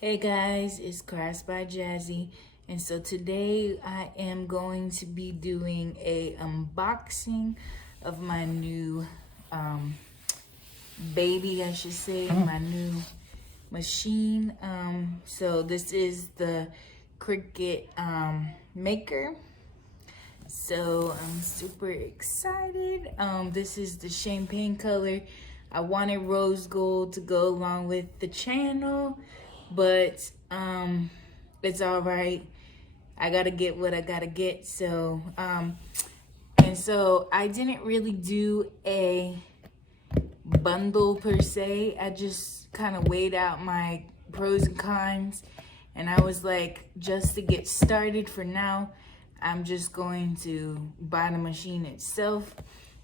Hey guys, it's Crafts by Jazzy, and so today I am going to be doing a unboxing of my new baby, I should say, my new machine. So this is the Cricut maker. So I'm super excited. This is the champagne color. I wanted rose gold to go along with the channel, but it's all right. I gotta get what I gotta get. So and so I didn't really do a bundle per se. I just kind of weighed out my pros and cons, and I was like, just to get started for now, I'm just going to buy the machine itself.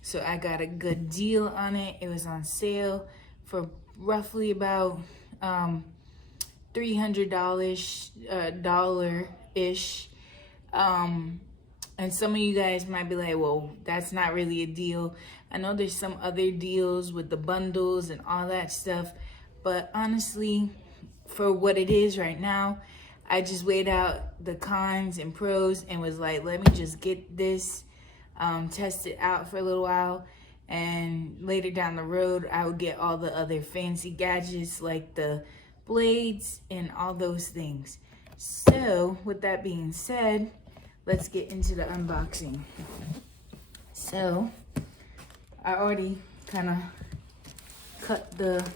So I got a good deal on it. It was on sale for roughly about $300 ish. And some of you guys might be like, well, that's not really a deal. I know there's some other deals with the bundles and all that stuff, but honestly, for what it is right now, I just weighed out the cons and pros and was like, let me just get this, test it out for a little while, and later down the road, I would get all the other fancy gadgets like the blades and all those things. So with that being said, let's get into the unboxing. So I already kind of cut the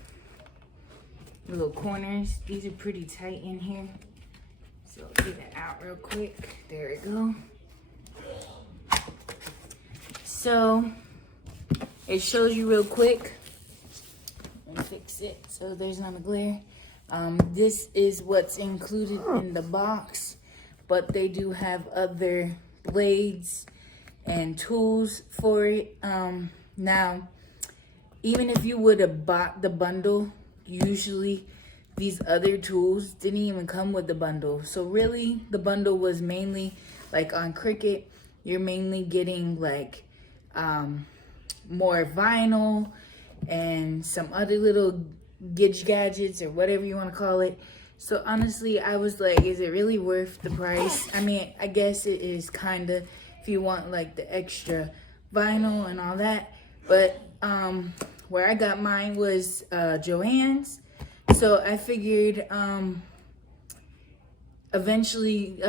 little corners. These are pretty tight in here. So get it out real quick. There we go. So it shows you real quick. Let me fix it so there's not a glare. This is what's included in the box, but they do have other blades and tools for it. Now, even if you would have bought the bundle, usually these other tools didn't even come with the bundle. So really, the bundle was mainly like on Cricut, you're mainly getting like more vinyl and some other little gadgets or whatever you want to call it. So honestly, I was like, is it really worth the price? I mean, I guess it is kind of if you want like the extra vinyl and all that. But where I got mine was Joann's. So I figured eventually,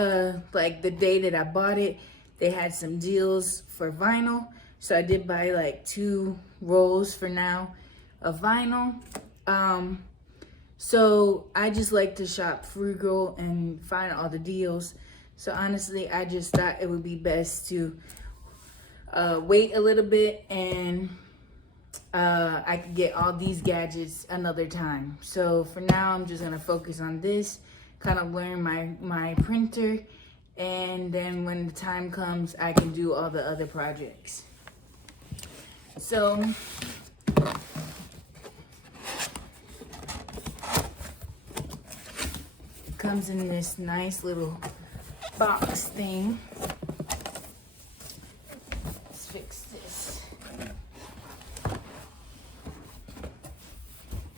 like the day that I bought it, they had some deals for vinyl. So I did buy like 2 rolls for now of vinyl. So I just like to shop frugal and find all the deals. So honestly, I just thought it would be best to wait a little bit, and I could get all these gadgets another time. So for now, I'm just gonna focus on this, kind of learn my printer, and then when the time comes, I can do all the other projects. So it comes in this nice little box thing. Let's fix this.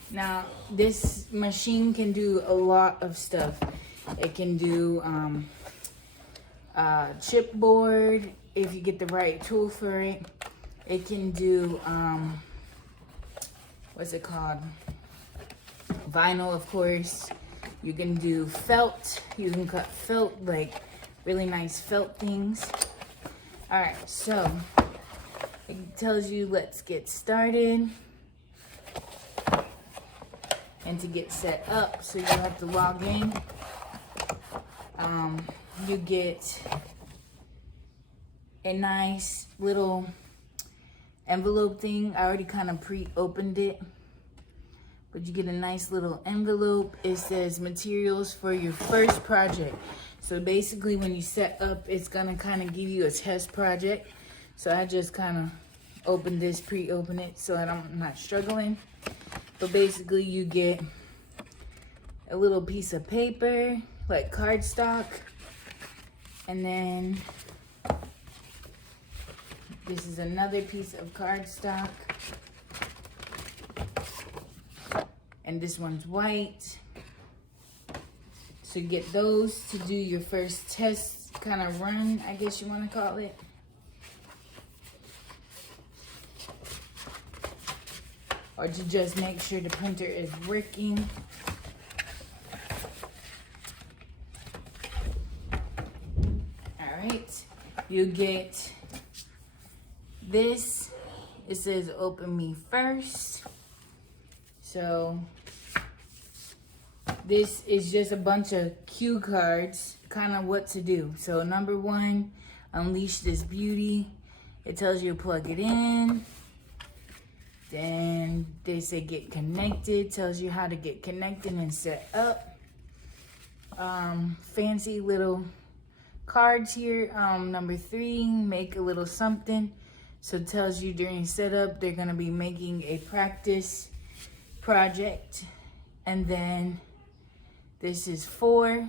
Now, this machine can do a lot of stuff. It can do chipboard if you get the right tool for it. It can do, what's it called? Vinyl, of course. You can do felt. You can cut felt, like really nice felt things. All right, so it tells you let's get started. And to get set up, so you have to log in. You get a nice little envelope thing. I already kind of pre-opened it, but you get a nice little envelope. It says materials for your first project. So basically when you set up, it's gonna kind of give you a test project. So I just kind of opened this, pre-open it, so I'm not struggling. But basically you get a little piece of paper, like cardstock, and then this is another piece of cardstock, and this one's white. So get those to do your first test kind of run, I guess you want to call it. Or to just make sure the printer is working. All right, you get this. It says open me first. So this is just a bunch of cue cards, kind of what to do. So number 1, unleash this beauty. It tells you to plug it in. Then they say get connected, tells you how to get connected and set up. Fancy little cards here. Number 3, make a little something. So it tells you during setup, they're gonna be making a practice project. And then this is 4,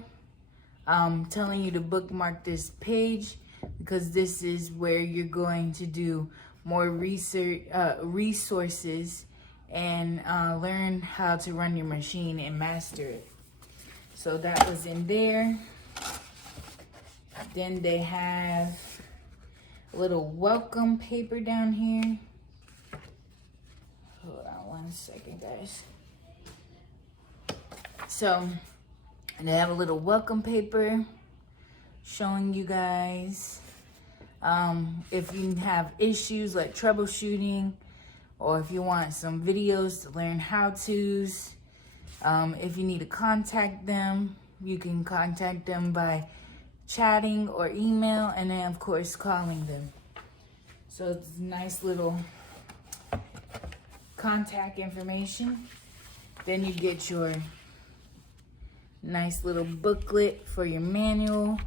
telling you to bookmark this page because this is where you're going to do more research, resources and learn how to run your machine and master it. So that was in there. Then they have a little welcome paper down here. Hold on one second, guys. So they have a little welcome paper showing you guys if you have issues like troubleshooting, or if you want some videos to learn how-tos. If you need to contact them, you can contact them by chatting or email, and then of course calling them. So it's nice little contact information. Then you get your nice little booklet for your manual.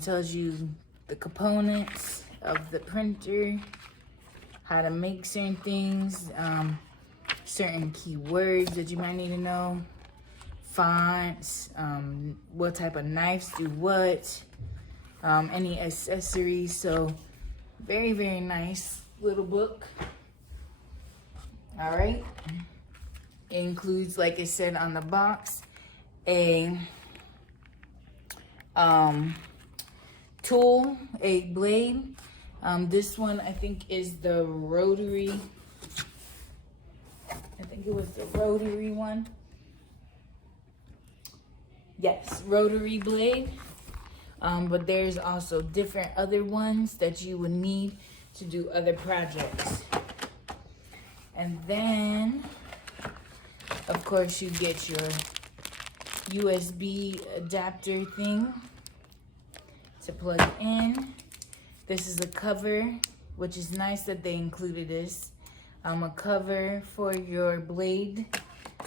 Tells you the components of the printer, how to make certain things, certain keywords that you might need to know, fonts, what type of knives do what, any accessories. So very, very nice little book. All right. It includes, like it said on the box, a tool, a blade. This one I think is the Rotary. I think it was the Rotary one. Yes, Rotary blade. But there's also different other ones that you would need to do other projects. And then, of course, you get your USB adapter thing to plug in. This is a cover, which is nice that they included this. A cover for your blade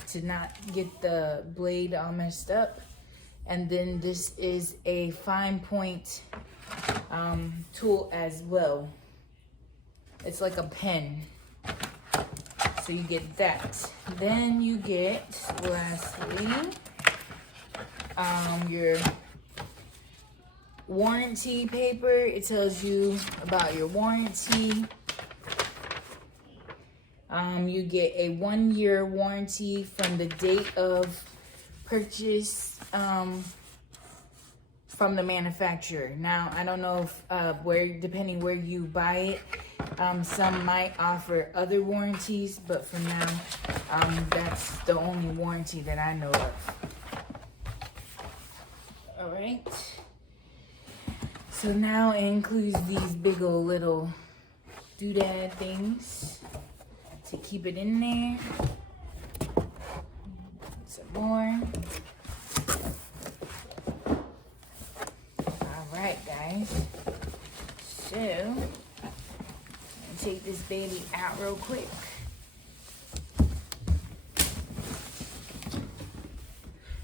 to not get the blade all messed up. And then this is a fine point tool as well. It's like a pen. So you get that. Then you get, lastly, your warranty paper. It tells you about your warranty. You get a 1-year warranty from the date of purchase from the manufacturer. Now, I don't know if depending where you buy it, some might offer other warranties, but for now, that's the only warranty that I know of. All right. So now it includes these big old little doodad things to keep it in there. Some more. All right, guys. So, I'm gonna take this baby out real quick.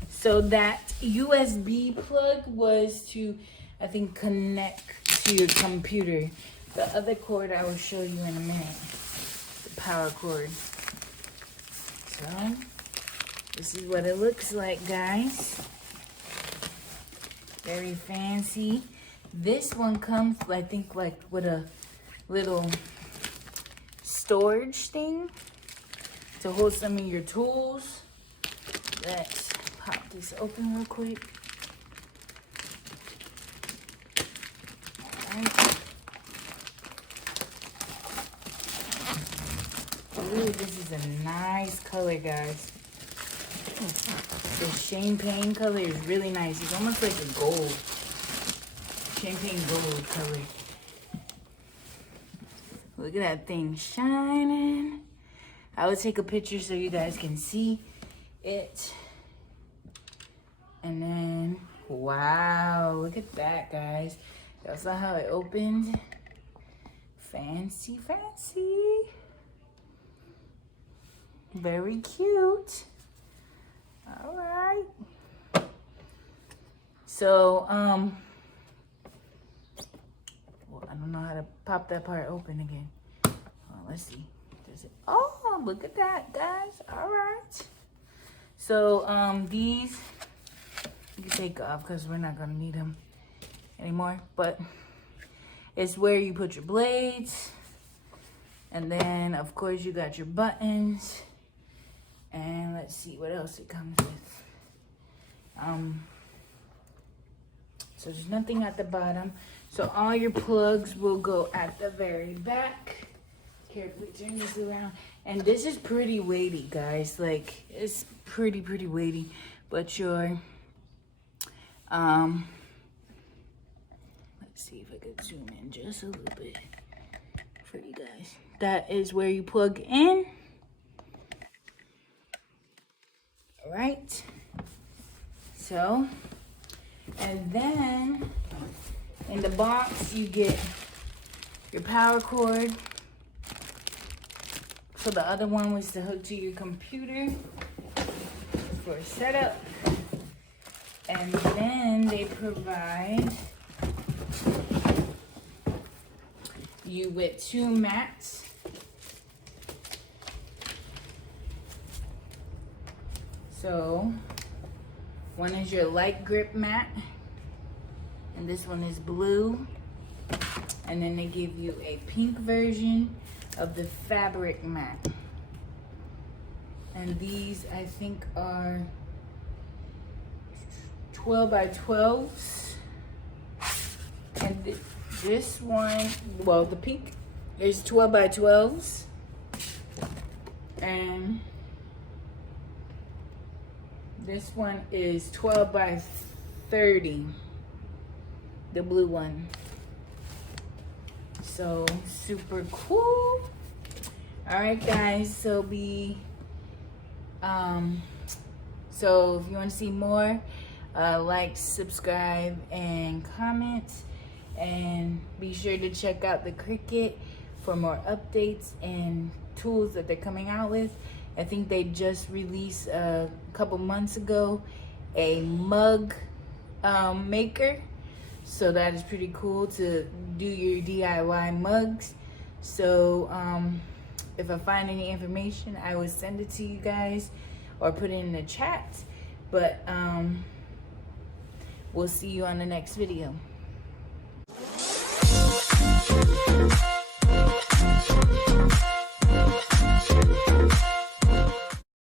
So that USB plug was to, I think, connect to your computer. The other cord I will show you in a minute. The power cord. So, this is what it looks like, guys. Very fancy. This one comes, I think, like with a little storage thing to hold some of your tools. Let's pop this open real quick. Alright. Ooh, this is a nice color, guys. The champagne color is really nice. It's almost like a gold. Champagne gold color. Look at that thing shining. I will take a picture so you guys can see it. And then, wow, look at that, guys. Y'all saw how it opened? Fancy, fancy. Very cute. All right. So, well, I don't know how to pop that part open again. Let's see. Does it? Oh, look at that, guys. All right. So, these you can take off because we're not gonna need them anymore. But it's where you put your blades, and then of course you got your buttons. And let's see what else it comes with. So there's nothing at the bottom. So all your plugs will go at the very back. Carefully turn this around. And this is pretty weighty, guys. Like, it's pretty weighty. But your, let's see if I could zoom in just a little bit for you guys. That is where you plug in. All right. So, and then in the box you get your power cord. So the other one was to hook to your computer for a setup. And then they provide you with 2 mats. So one is your LightGrip Mat, and this one is blue. And then they give you a pink version of the FabricGrip Mat. And these, I think, are 12 by 12s. And this one, well, the pink is 12 by 12s. And this one is 12 by 30, the blue one. So super cool. All right, guys. So so if you want to see more, like, subscribe, and comment, and be sure to check out the Cricut for more updates and tools that they're coming out with. I think they just released a couple months ago a mug maker. So that is pretty cool to do your DIY mugs. So if I find any information, I will send it to you guys or put it in the chat. But we'll see you on the next video.